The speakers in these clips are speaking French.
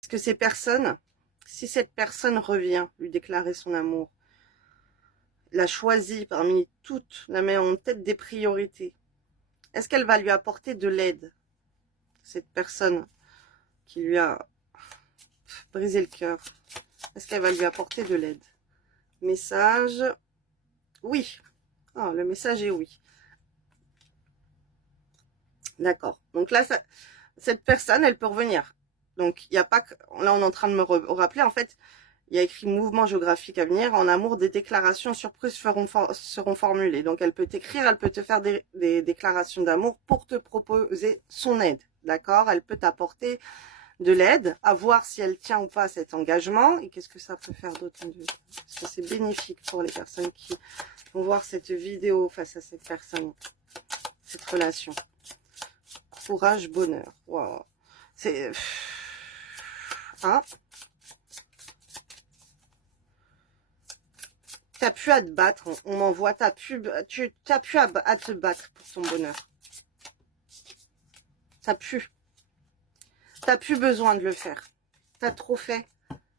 Parce que ces personnes, si cette personne revient lui déclarer son amour, la choisit parmi toutes, la met en tête des priorités, est-ce qu'elle va lui apporter de l'aide, cette personne qui lui a brisé le cœur? Est-ce qu'elle va lui apporter de l'aide? Message, oui. Ah, le message est oui. D'accord. Donc là, cette personne, elle peut revenir. Donc, il n'y a pas que... Là, on est en train de me rappeler, en fait, il y a écrit mouvement géographique à venir. En amour, des déclarations surprises seront formulées. Donc, elle peut t'écrire, elle peut te faire des déclarations d'amour pour te proposer son aide. D'accord? Elle peut t'apporter de l'aide, à voir si elle tient ou pas cet engagement. Et qu'est-ce que ça peut faire d'autre? Est-ce que c'est bénéfique pour les personnes qui vont voir cette vidéo face à cette personne, cette relation? Courage, bonheur. Wow. C'est... Hein? T'as plus à te battre, on m'envoie, t'as plus à te battre pour ton bonheur. T'as plus besoin de le faire. T'as trop fait.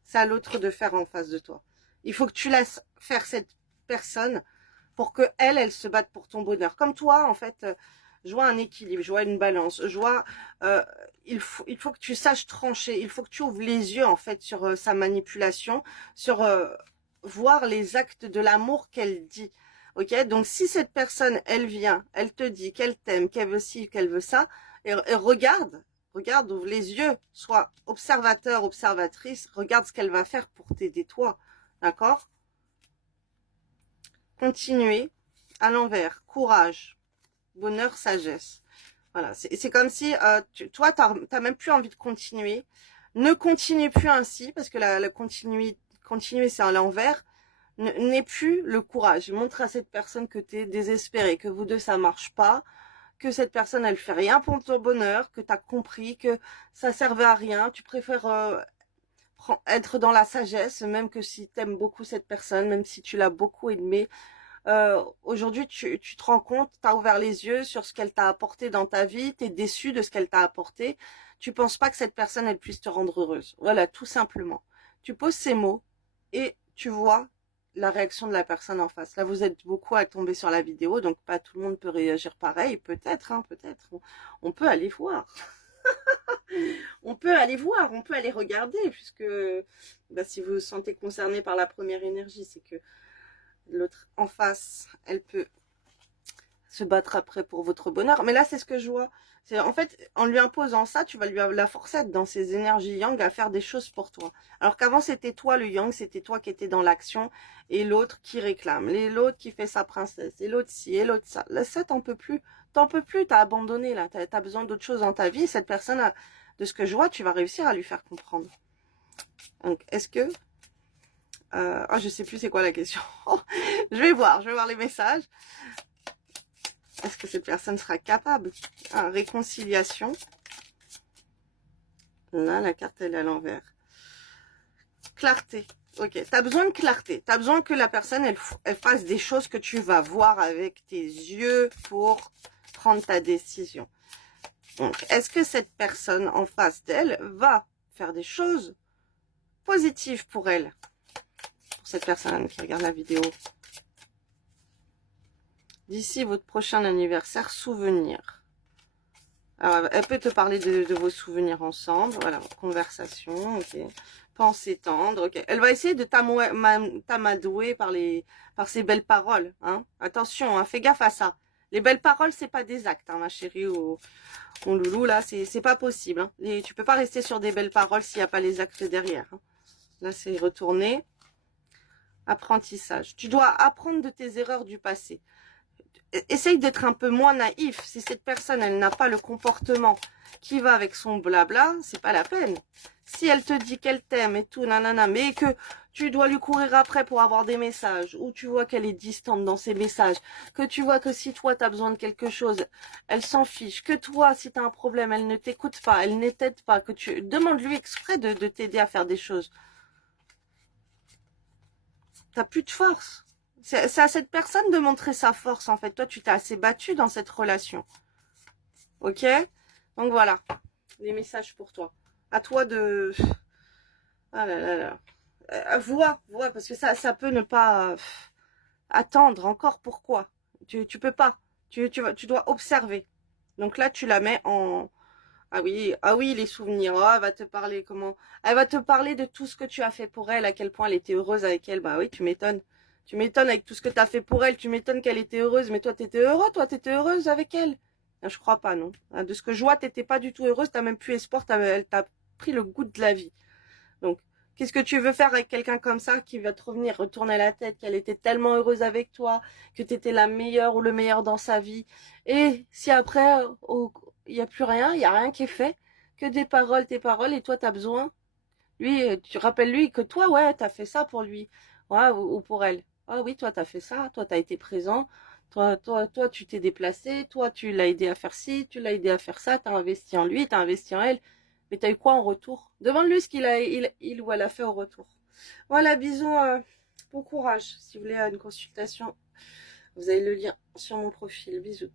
C'est à l'autre de faire en face de toi. Il faut que tu laisses faire cette personne pour que elle se batte pour ton bonheur. Comme toi, en fait, je vois un équilibre, je vois une balance, je vois, il faut que tu saches trancher, il faut que tu ouvres les yeux, en fait, sur sa manipulation, sur voir les actes de l'amour qu'elle dit. Ok? Donc, si cette personne, elle vient, elle te dit qu'elle t'aime, qu'elle veut ci, qu'elle veut ça, et regarde, ouvre les yeux, sois observateur, observatrice, regarde ce qu'elle va faire pour t'aider toi. D'accord? Continuer à l'envers, courage, bonheur, sagesse. Voilà, c'est comme si toi, t'as même plus envie de continuer. Ne continue plus ainsi, parce que continuer, c'est à l'envers. N'aie plus le courage. Montre à cette personne que tu es désespéré, que vous deux, ça marche pas, que cette personne, elle fait rien pour ton bonheur, que tu as compris que ça servait à rien. Tu préfères être dans la sagesse, même que si tu aimes beaucoup cette personne, même si tu l'as beaucoup aimée. Aujourd'hui, tu te rends compte, tu as ouvert les yeux sur ce qu'elle t'a apporté dans ta vie, tu es déçu de ce qu'elle t'a apporté, tu penses pas que cette personne, elle puisse te rendre heureuse. Voilà, tout simplement. Tu poses ces mots et tu vois la réaction de la personne en face. Là, vous êtes beaucoup à tomber sur la vidéo, donc pas tout le monde peut réagir pareil. Peut-être, hein, peut-être. On peut aller voir. On peut aller voir, on peut aller regarder, puisque bah, si vous vous sentez concerné par la première énergie, c'est que l'autre en face, elle peut se battre après pour votre bonheur. Mais là, c'est ce que je vois. C'est en fait, en lui imposant ça, tu vas lui la forcer dans ses énergies yang à faire des choses pour toi. Alors qu'avant, c'était toi le yang, c'était toi qui étais dans l'action, et l'autre qui réclame, l'autre qui fait sa princesse, et l'autre ci, et l'autre ça. Là, ça, t'en peux plus, t'as abandonné, là, t'as besoin d'autre chose dans ta vie, et cette personne, de ce que je vois, tu vas réussir à lui faire comprendre. Donc, est-ce que... oh, je sais plus c'est quoi la question. Je vais voir les messages. Est-ce que cette personne sera capable? Réconciliation. Là, la carte, elle est à l'envers. Clarté. Ok, tu as besoin de clarté. Tu as besoin que la personne, elle fasse des choses que tu vas voir avec tes yeux pour prendre ta décision. Donc, est-ce que cette personne en face d'elle va faire des choses positives pour elle? Pour cette personne qui regarde la vidéo. D'ici votre prochain anniversaire, souvenir. Alors, elle peut te parler de vos souvenirs ensemble. Voilà, conversation, ok. Pensée tendre, ok. Elle va essayer de t'amadouer par ses belles paroles. Hein. Attention, hein, fais gaffe à ça. Les belles paroles, c'est pas des actes, hein, ma chérie ou mon loulou, là, c'est pas possible. Hein. Tu peux pas rester sur des belles paroles s'il n'y a pas les actes derrière. Hein. Là, c'est retourner. Apprentissage. Tu dois apprendre de tes erreurs du passé. Essaye d'être un peu moins naïf. Si cette personne, elle n'a pas le comportement qui va avec son blabla, c'est pas la peine. Si elle te dit qu'elle t'aime et tout, nanana, mais que tu dois lui courir après pour avoir des messages, ou tu vois qu'elle est distante dans ses messages, que tu vois que si toi, tu as besoin de quelque chose, elle s'en fiche, que toi, si tu as un problème, elle ne t'écoute pas, elle ne t'aide pas, que tu demandes-lui exprès de t'aider à faire des choses. T'as plus de force. C'est à cette personne de montrer sa force, en fait. Toi, tu t'es assez battu dans cette relation. Ok? Donc voilà, les messages pour toi. À toi de Ah là là là. Vois, parce que ça peut ne pas attendre encore. Pourquoi? Tu peux pas. Tu dois observer. Donc là, tu la mets en... ah oui, les souvenirs. Oh, elle va te parler comment? Elle va te parler de tout ce que tu as fait pour elle, à quel point elle était heureuse avec elle. Bah oui, tu m'étonnes. Tu m'étonnes avec tout ce que tu as fait pour elle. Tu m'étonnes qu'elle était heureuse. Mais toi, t'étais heureux, toi, t'étais heureuse avec elle. Ah, je crois pas, non. Ah, de ce que je vois, t'étais pas du tout heureuse. T'as même plus espoir. Elle t'a pris le goût de la vie. Donc, qu'est-ce que tu veux faire avec quelqu'un comme ça qui va te revenir retourner la tête, qu'elle était tellement heureuse avec toi, que tu étais la meilleure ou le meilleur dans sa vie. Et si après, il n'y a plus rien, il n'y a rien qui est fait, que des paroles, tes paroles, et toi, tu as besoin. Lui, tu rappelles-lui que toi, ouais, tu as fait ça pour lui, ouais, ou pour elle. Ah oui, toi, tu as fait ça, toi, tu as été présent, toi, tu t'es déplacé, toi, tu l'as aidé à faire ci, tu l'as aidé à faire ça, tu as investi en lui, tu as investi en elle. Mais t'as eu quoi en retour? Demande-lui ce il ou elle a fait au retour. Voilà, bisous, bon courage. Si vous voulez une consultation, vous avez le lien sur mon profil. Bisous.